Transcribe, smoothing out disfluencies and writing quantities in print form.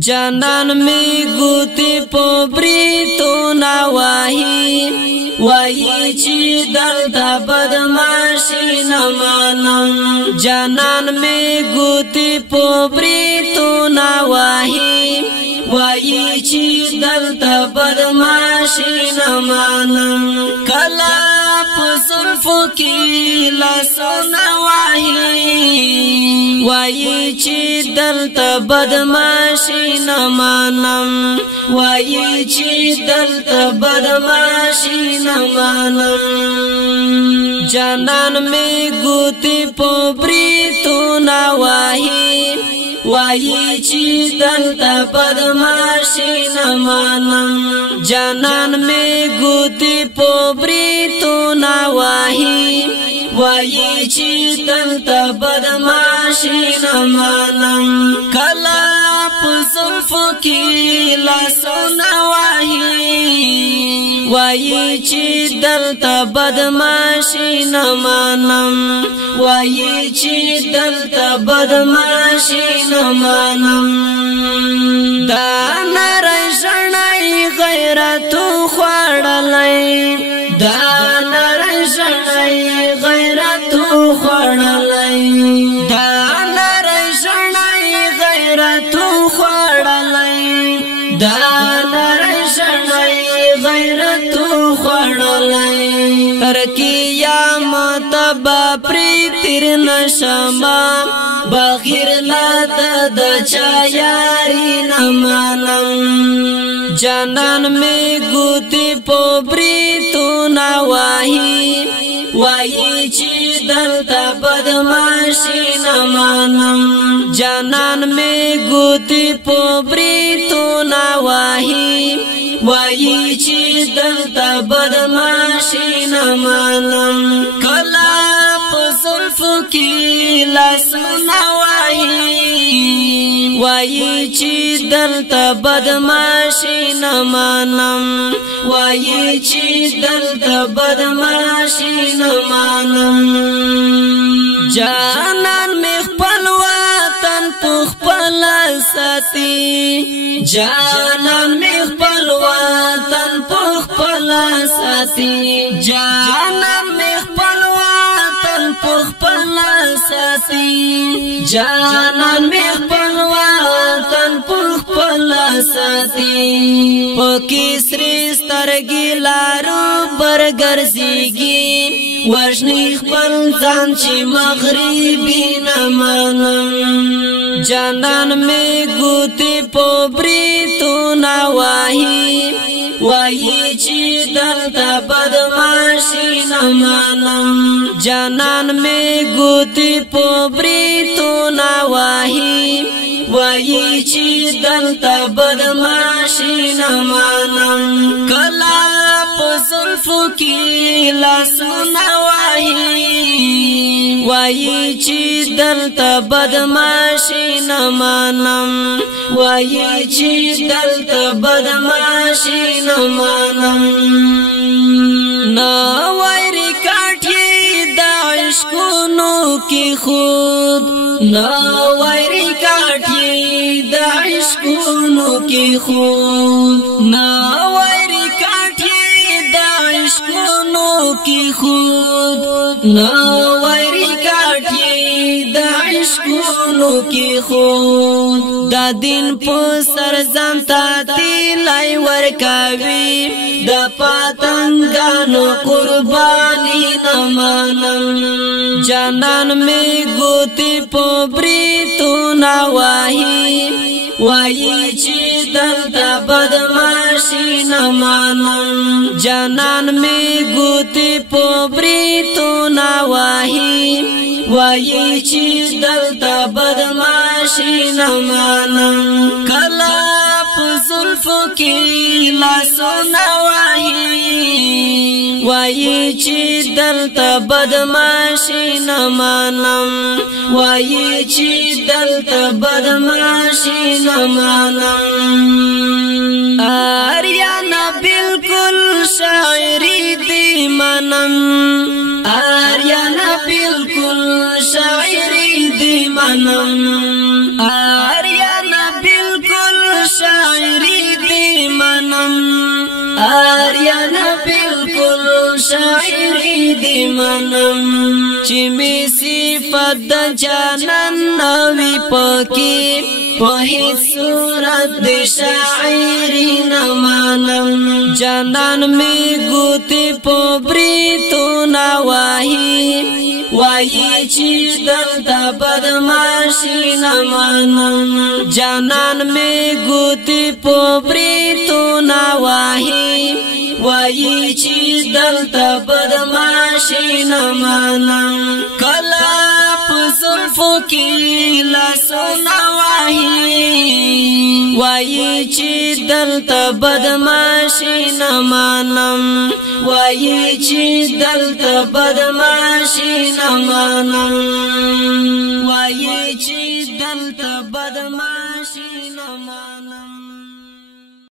جانان می گوتی پوبری تو نواهی وایی چی دلتا بدماشی نمانم جانان می گوتی پوبری تو نواهی وایی چی دلتا بدماشی نمانم کلا پزلفو کی لسو نواهی وایی چی دلتا بدماشی نمانم وایی چی دلتا بدماشی نمانم جانان می گوتی پوبری تو نواهی وایی چی دلتا بدماشی نمانم جانان می گوتی پوبری تو نواهی وایی چی دلتا بدماشی نمانم کلا پزلفو کی لسو نواهی وایی چی دلتا بدماشی نمانم وایی چی دلتا بدماشی نمانم دا نری شنای غیرتو خوڑلی دا نری شنای غیرتو خوڑلی دا نری شنای غیرتو خوڑلی دا نری شنای غیرتو خوڑلی تر قیامت با پری تیر نشما بغیر لاتا دا چایاری نمانم جانان می گوتی پوبری تو نواهی وایی چی دلتا بدماشی نمانم جانان می گوتی پوبری تو نواهی وایی چی دلتا بدماشی نمانم کلا پزلفو کی لسو نواهی وایی چی دلتا بدماشی نمانم وایی چی دلتا بدماشی نمانم جانان می خپل وطن په خپل ساتي جانان می خپل وطن په خپل ساتي جانان می خپل وطن په خپل ساتي جانان می خپل وطن په خپل ساتي پکې سری سترګې لارو برګرځيږي وژني خپل ځان چې مغربي نمانم جانان می گوتی پوبری تو نواهی وایی چی دلتا بدماشی نمانم جانان می گوتی پوبری تو نواهی وایی چی دلتا بدماشی نمانم کلا پزلفو کی لسو نواهی وایی چی دلتا بدماشی نمانم وایی چی دلتا بدماشی نمانم نوائری کاٹھی دا عشقونو کی خود نوائری کاٹھی دا عشقونو کی خود نوائری کاٹھی دا عشقونو کی خود نوائری کاٹھی دا عشقونو کی خود دا دین پو سرزم تا تیلائی ورکاوی دا پاتنگانو قربانی نمانم جانان می گوتی پوبری تو نواهی وایی چی دلتا بدماشی نمانم جانان می گوتی پوبری تو نواهی وایی چی دلتا بدماشی نمانم کلا پزلفو کی لسو نواهی وایی چی دلتا بدماشی نمانم وایی چی دلتا بدماشی نمانم آریانا بالکل شاعری دی منم آریانا بالکل شاعری دی منم آریانا بالکل شاعری دی منم آریانا بالکل شاعری دی منم چی می صفت دا جانان نوی پاکی پہی صورت دی شاعری نمانم جانان می گوتی پوبری تو نواہی وائی چیز دلتا بدماشی نمانم جانان میں گوتی پوبری تو نواہی وائی چیز دلتا بدماشی نمانم کلاب زلفو کی لسو نواہی وائی چیز دلتا بدماشی نمانم وائی چیز دلتا بدماشی نمانم وائی چیز دلتا بدماشی نمانم